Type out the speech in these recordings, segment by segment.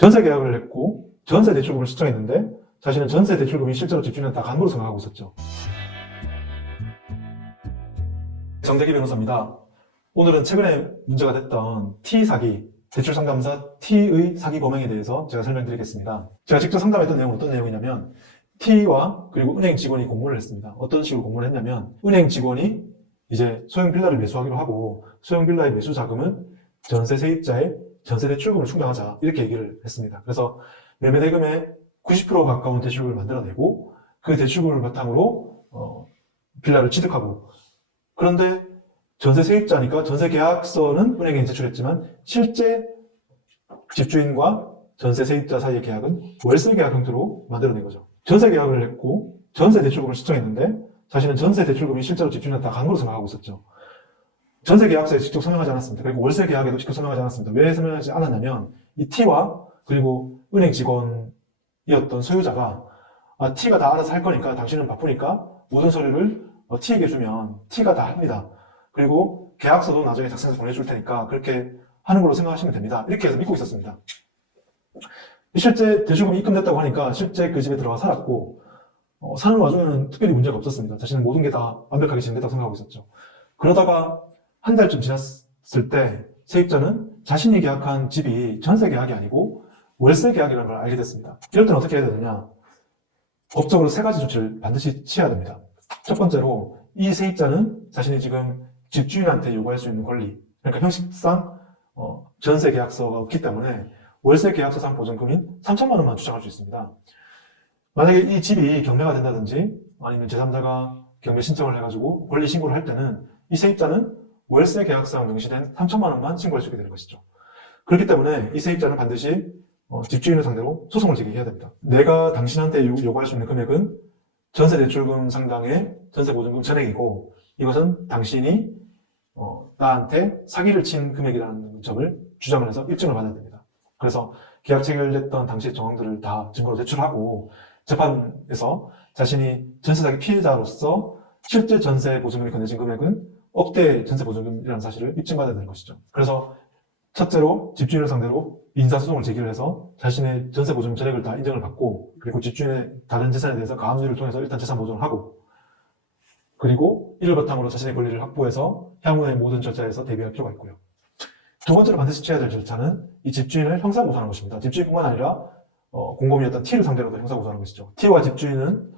전세 계약을 했고 전세 대출금을 신청했는데 자신은 전세 대출금이 실제로 집주인은 다 간 걸로 생각하고 있었죠. 정대기 변호사입니다. 오늘은 최근에 문제가 됐던 T 사기, 대출 상담사 T의 사기 범행에 대해서 제가 설명드리겠습니다. 제가 직접 상담했던 내용은 어떤 내용이냐면 T와 그리고 은행 직원이 공모를 했습니다. 어떤 식으로 공모를 했냐면 은행 직원이 이제 소형 빌라를 매수하기로 하고 소형 빌라의 매수 자금은 전세 세입자의 전세 대출금을 충당하자 이렇게 얘기를 했습니다. 그래서 매매 대금의 90% 가까운 대출금을 만들어내고 그 대출금을 바탕으로 빌라를 취득하고, 그런데 전세 세입자니까 전세 계약서는 은행에 제출했지만 실제 집주인과 전세 세입자 사이의 계약은 월세 계약 형태로 만들어낸 거죠. 전세 계약을 했고 전세 대출금을 신청했는데 자신은 전세 대출금이 실제로 집주인한테 다 간 걸로 생각하고 있었죠. 전세 계약서에 직접 서명하지 않았습니다. 그리고 월세 계약에도 직접 서명하지 않았습니다. 왜 서명하지 않았냐면 이 T와 그리고 은행 직원이었던 소유자가 T가 다 알아서 할 거니까 당신은 바쁘니까 모든 서류를 T에게 주면 T가 다 합니다. 그리고 계약서도 나중에 작성해서 보내줄 테니까 그렇게 하는 걸로 생각하시면 됩니다. 이렇게 해서 믿고 있었습니다. 실제 대출금이 입금됐다고 하니까 실제 그 집에 들어가 살았고 사는 와중에는 특별히 문제가 없었습니다. 자신은 모든 게 다 완벽하게 진행됐다고 생각하고 있었죠. 그러다가 한 달쯤 지났을 때 세입자는 자신이 계약한 집이 전세 계약이 아니고 월세 계약이라는 걸 알게 됐습니다. 이럴 때는 어떻게 해야 되느냐? 법적으로 3가지 조치를 반드시 취해야 됩니다. 첫 번째로 이 세입자는 자신이 지금 집주인한테 요구할 수 있는 권리, 그러니까 형식상 전세 계약서가 없기 때문에 월세 계약서상 보증금인 3천만 원만 주장할 수 있습니다. 만약에 이 집이 경매가 된다든지 아니면 제3자가 경매 신청을 해가지고 권리 신고를 할 때는 이 세입자는 월세 계약상 명시된 3천만 원만 신고할 수 있게 되는 것이죠. 그렇기 때문에 이 세입자는 반드시 집주인을 상대로 소송을 제기해야 됩니다. 내가 당신한테 요구할 수 있는 금액은 전세 대출금 상당의 전세 보증금 전액이고 이것은 당신이 나한테 사기를 친 금액이라는 점을 주장을 해서 입증을 받아야 됩니다. 그래서 계약 체결됐던 당시의 정황들을 다 증거로 제출하고 재판에서 자신이 전세 사기 피해자로서 실제 전세 보증금이 건네진 금액은 억대 전세 보증금이라는 사실을 입증받아야 되는 것이죠. 그래서 첫째로 집주인을 상대로 인사소송을 제기를 해서 자신의 전세 보증금 전액을 다 인정을 받고, 그리고 집주인의 다른 재산에 대해서 가압류를 통해서 일단 재산 보존을 하고, 그리고 이를 바탕으로 자신의 권리를 확보해서 향후의 모든 절차에서 대비할 필요가 있고요. 두 번째로 반드시 취해야 될 절차는 이 집주인을 형사고소하는 것입니다. 집주인뿐만 아니라 공범이었던 T를 상대로도 형사고소하는 것이죠. T와 집주인은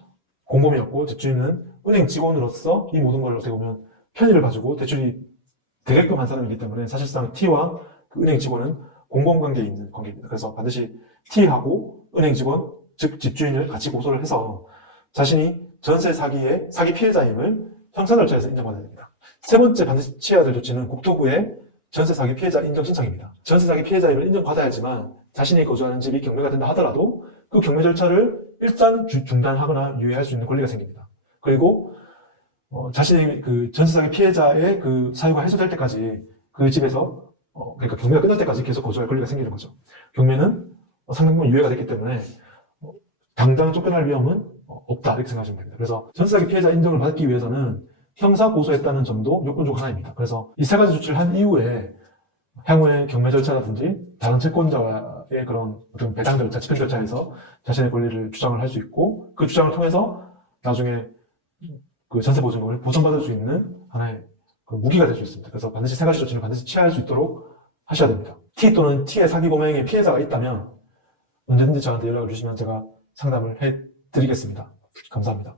공범이었고 집주인은 은행 직원으로서 이 모든 걸 어떻게 보면 편의를 봐주고 대출이 되게끔 한 사람이기 때문에 사실상 T와 그 은행 직원은 공범관계에 있는 관계입니다. 그래서 반드시 T하고 은행 직원, 즉 집주인을 같이 고소를 해서 자신이 전세 사기의 사기 피해자임을 형사 절차에서 인정받아야 됩니다. 세 번째 반드시 취해야 될 조치는 국토부의 전세 사기 피해자 인정 신청입니다. 전세 사기 피해자임을 인정받아야지만 자신이 거주하는 집이 경매가 된다 하더라도 그 경매 절차를 일단 중단하거나 유예할 수 있는 권리가 생깁니다. 그리고 자신이 그 전세 사기 피해자의 그 사유가 해소될 때까지 그 집에서 그러니까 경매가 끝날 때까지 계속 거주할 권리가 생기는 거죠. 경매는 상당 부분 유예가 됐기 때문에 당장 쫓겨날 위험은 없다 이렇게 생각하시면 됩니다. 그래서 전세 사기 피해자 인정을 받기 위해서는 형사 고소했다는 점도 요건 중 하나입니다. 그래서 이 3가지 조치를 한 이후에 향후의 경매 절차라든지 다른 채권자와의 그런 어떤 배당 절차, 집행 절차에서 자신의 권리를 주장을 할 수 있고 그 주장을 통해서 나중에 그 전세 보증금을 보전받을 수 있는 하나의 그 무기가 될 수 있습니다. 그래서 반드시 3가지 조치를 반드시 취할 수 있도록 하셔야 됩니다. T 또는 T의 사기 범행의 피해자가 있다면 언제든지 저한테 연락을 주시면 제가 상담을 해드리겠습니다. 감사합니다.